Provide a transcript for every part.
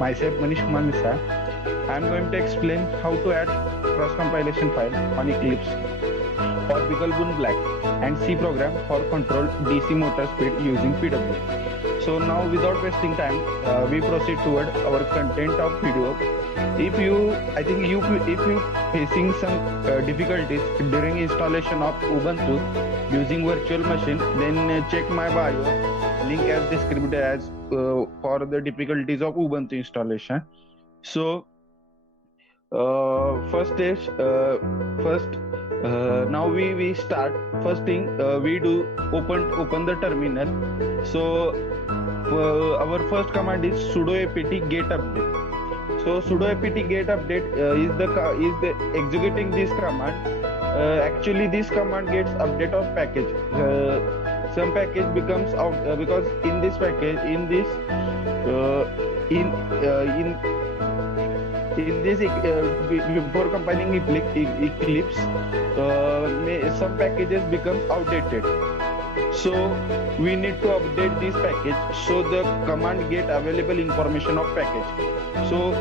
Myself Manish Kumar Misa. I am going to explain how to add cross compilation file on Eclipse for BeagleBoon Black and C program for control DC motor speed using PW. So now without wasting time, we proceed toward our content of video. If you facing some difficulties during installation of Ubuntu using virtual machine, then check my bio link as described as for the difficulties of Ubuntu installation. So now we start. First thing we do open the terminal. So our first command is sudo apt get update. So sudo apt get update is the executing this command. Actually, this command gets update of package. Some package becomes out because in this package before compiling Eclipse, some packages becomes outdated. So we need to update this package so the command get available information of package. So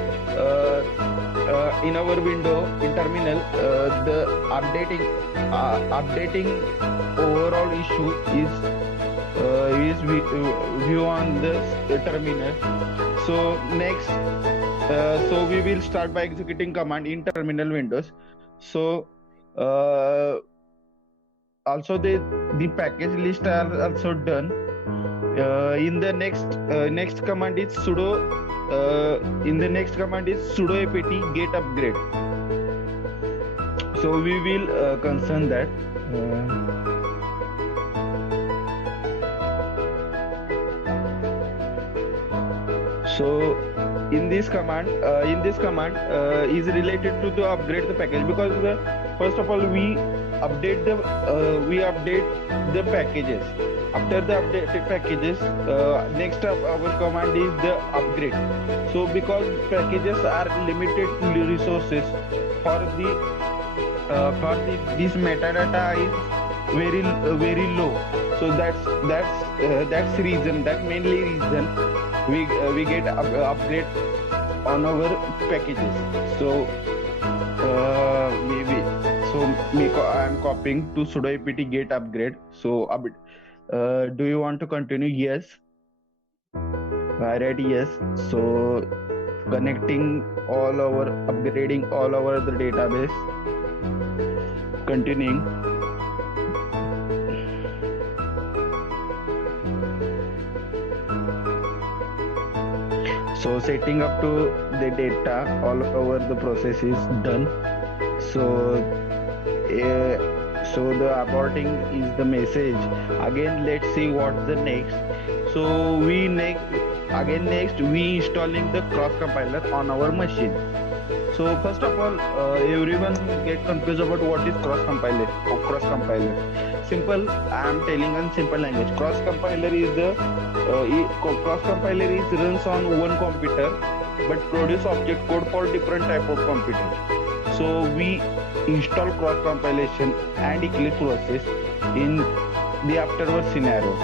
in our window in terminal, the updating overall issue is view on the terminal. So next, so we will start by executing command in terminal windows. So also the package list are also done. In the next command is sudo apt get upgrade. So we will concern that. So in this command is related to upgrade the package, because first of all we update the packages. After the updated packages, next up our command is the upgrade. So because packages are limited resources for this metadata is very low. So that's reason, that mainly reason we get upgrade on our packages. So I am copying to sudo apt get upgrade. So do you want to continue? Yes, I read yes. So upgrading all over the database, continuing. So setting up to the data all over the process is done. So the aborting is the message. Again, let's see what's the next. So we installing the cross compiler on our machine. So first of all, everyone get confused about what is cross compiler. Simple. I am telling in simple language. Cross compiler runs on one computer but produce object code for different type of computer. So we install cross compilation and Eclipse process in the afterward scenario.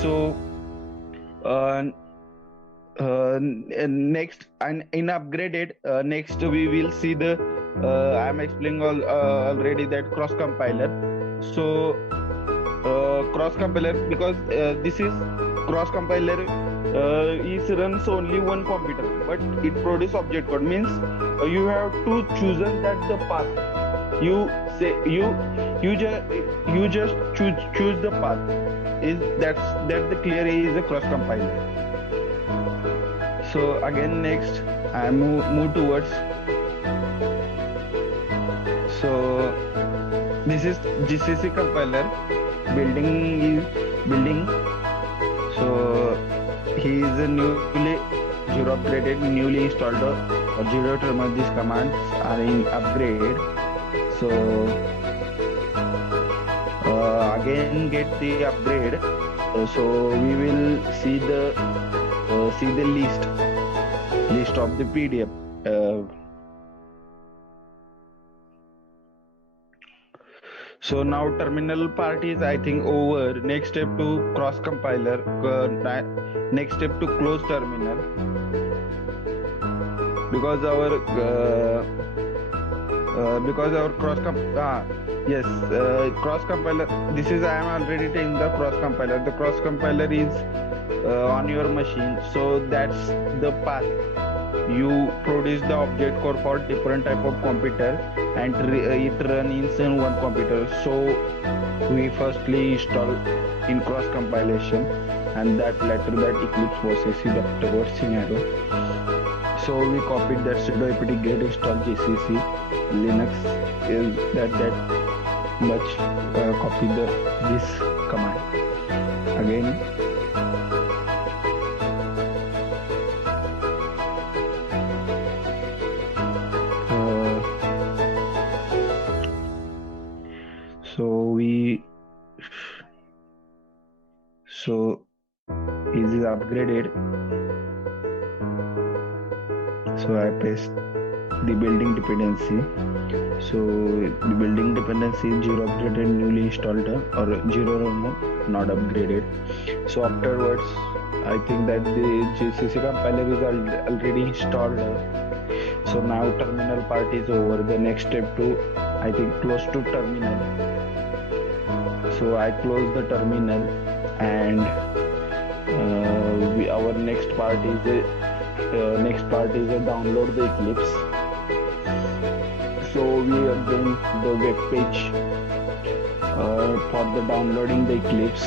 So next, and in upgraded, next we will see the I am explaining already that cross compiler. So cross compiler, because this is cross compiler is runs only one computer but it produce object code, means you have to choose that the path. You just choose the path. That's the clear is a cross compiler. So again, next I move towards. So this is GCC compiler building. So he is a newly installed or zero terminal. These commands are in upgrade. So again get the upgrade. So we will see the list of the PDF. So now terminal part is I think over. Next step to cross compiler. Next step to close terminal. because our yes, cross compiler. This is, I am already telling the cross compiler. The cross compiler is on your machine, so that's the path. You produce the object core for different type of computer, and it runs in one computer. So we firstly install in cross compilation, and that later that Eclipse process is afterwards scenario. So we copied that sudo apt get install gcc linux is that much copy this command again. So is upgraded. So I paste the building dependency. So the building dependency is 0 upgraded, newly installed, or 0 not upgraded. So afterwards, I think that the GCC compiler is already installed. So now terminal part is over. The next step to, I think, close to terminal. So I close the terminal, and our next part is a download the Eclipse. So we again the web page for the downloading the Eclipse.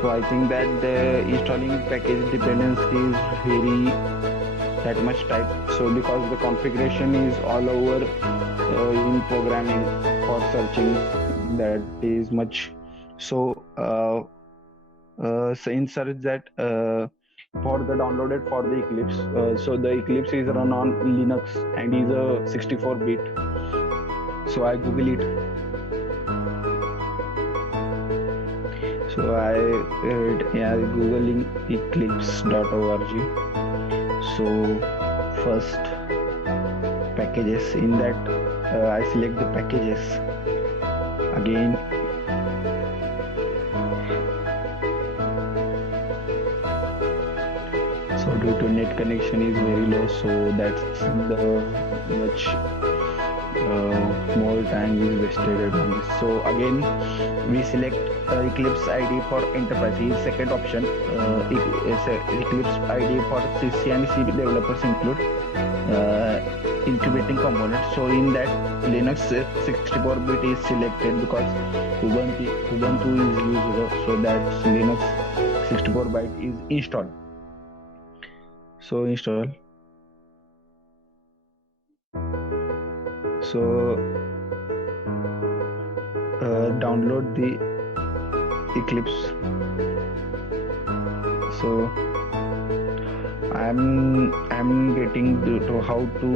So I think that the installing package dependency is very that much type. So because the configuration is all over in programming for searching, that is much. So in search that for the downloaded for the Eclipse. So the Eclipse is run on Linux and is a 64-bit. So I Google it. So I googling eclipse.org. So first packages, in that I select the packages again. So due to net connection is very low, so that's the much more time is wasted on this. So again we select Eclipse ID for enterprise is second option. Eclipse ID for C and C developers include incubating components. So in that Linux 64-bit is selected because Ubuntu is used, so that Linux 64-bit is installed. So install. So download the Eclipse. So I'm getting to how to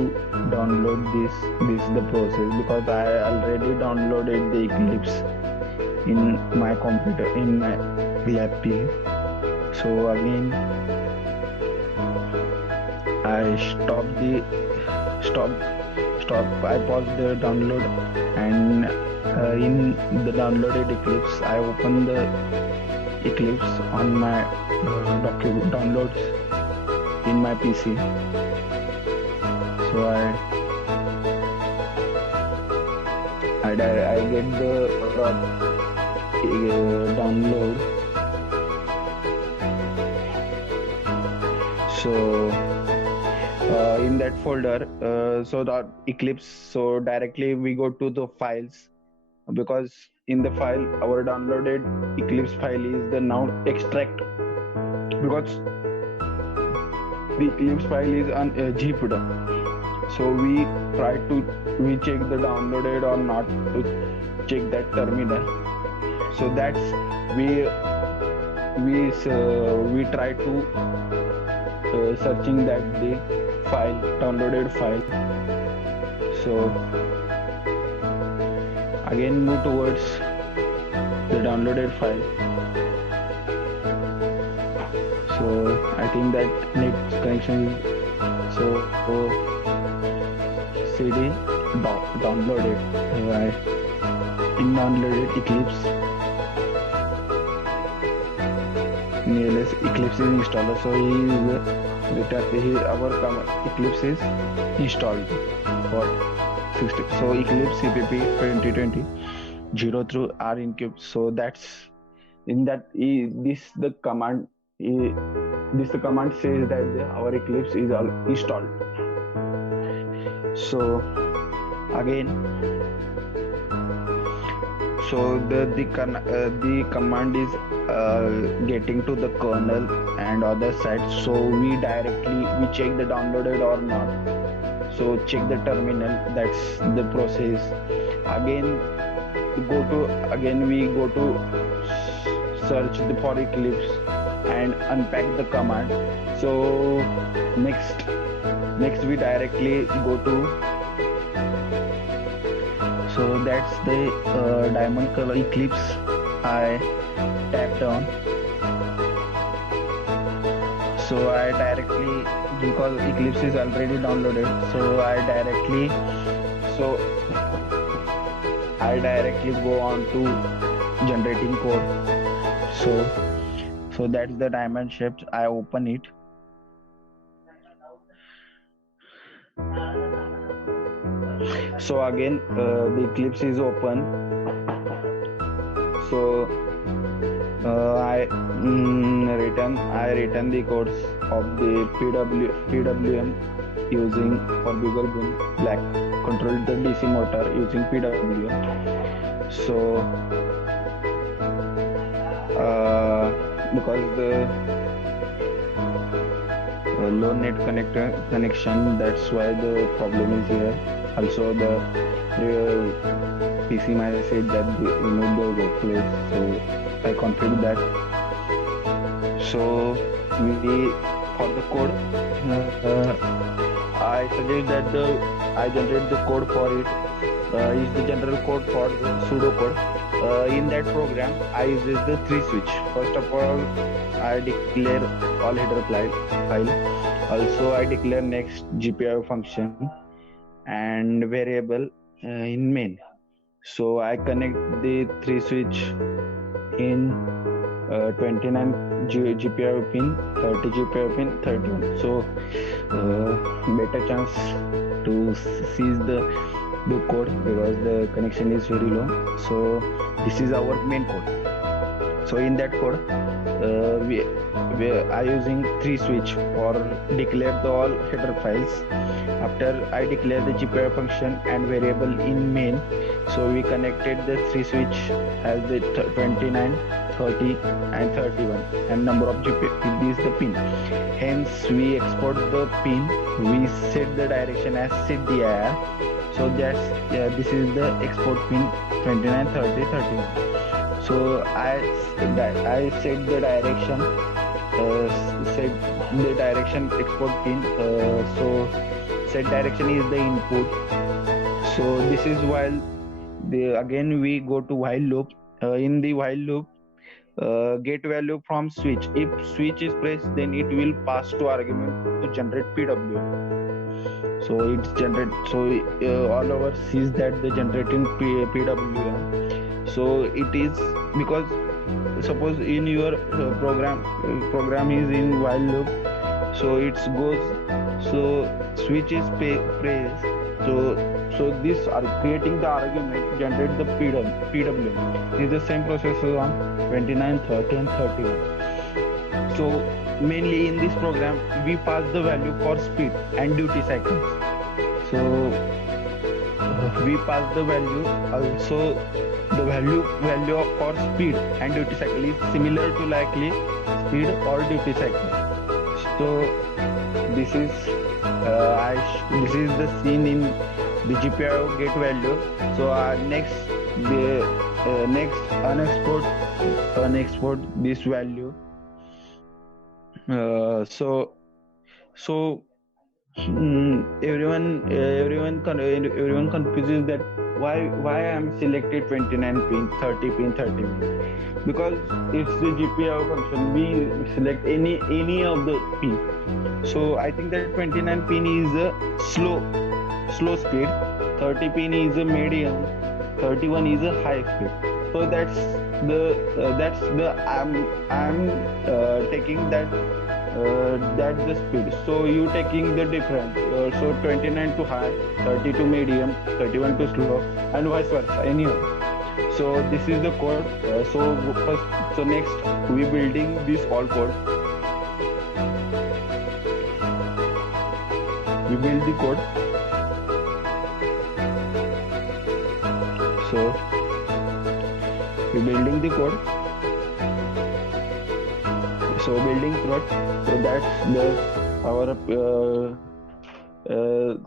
download this the process, because I already downloaded the Eclipse in my computer, in my laptop. So again I I pause the download, and in the downloaded Eclipse I open the Eclipse on my downloads in my PC. So I get the download. So in that folder, so that Eclipse, so directly we go to the files, because in the file our downloaded Eclipse file is the now extract, because the Eclipse file is unzipped. So we check the downloaded or not, to check that terminal. So that's we try to searching that the file, downloaded file. So again move towards the downloaded file. So I think that net connection is so CD downloaded. In downloaded Eclipse. nearly Eclipse is installed. So our Eclipse is installed for 60. So Eclipse CPP 2020 0 through R incube. So that's in that this the command this the command says that our Eclipse is all installed. So again, so the command is getting to the kernel and other side. So we check the downloaded or not. So check the terminal. That's the process. Again we go to search for Eclipse and unpack the command. So next we directly go to, so that's the diamond color Eclipse. I tapped on. So I directly, because Eclipse is already downloaded, so I directly go on to generating code. So that's the diamond shape. I open it. So again the Eclipse is open. So I written the codes of the PWM using for Google Boom Black, control the DC motor using PWM. So because the low net connection, that's why the problem is here. Also the PC message that they remove the workplace, so I configured that. So for the code, I suggest that I generate the code for it. Is the general code for the pseudocode. In that program, I use the 3 switch. First of all, I declare all header file. Also, I declare next GPIO function and variable in main. So I connect the 3 switch in 29 GPIO pin, 30 GPIO pin, 31. So better chance to seize the code because the connection is very low. So this is our main code. So in that code, we are using 3 switch for declare the all header files. After I declare the GPIO function and variable in main, so we connected the 3 switch as the 29, 30 and 31, and number of GPIO is the pin. Hence we export the pin. We set the direction as setdir. So that's this is the export pin 29, 30, 31. So I set the direction, export pin. So set direction is the input. So this is while again we go to while loop. In the while loop, get value from switch. If switch is pressed, then it will pass to argument to generate PWM. So it's generate. So all our sees that the generating PWM. So it is because suppose in your program is in while loop. So it goes. So switch is pressed. So this are creating the argument generate the PWM. Is the same process on 29, 30 and 31. So mainly in this program we pass the value for speed and duty cycles. So we pass the value. Also the value for speed and duty cycle is similar to likely speed or duty cycle. So this is the scene in the GPIO get value. So next unexport this value. Everyone confuses that why I am selected 29 pin, 30 pin, 30 pin, because it's the GPIO function. We select any of the pin. So I think that 29 pin is a slow speed, 30 pin is a medium, 31 is a high speed. So that's the I'm taking that's the speed. So you taking the difference. So 29 to high, 30 to medium, 31 to slow, and vice versa. Anyhow. So this is the code. So next we building this all code. We build the code. So we building the code. So building code. So that's the our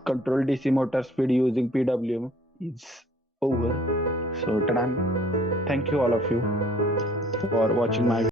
control DC motor speed using PWM is over. So tadam. Thank you all of you for watching my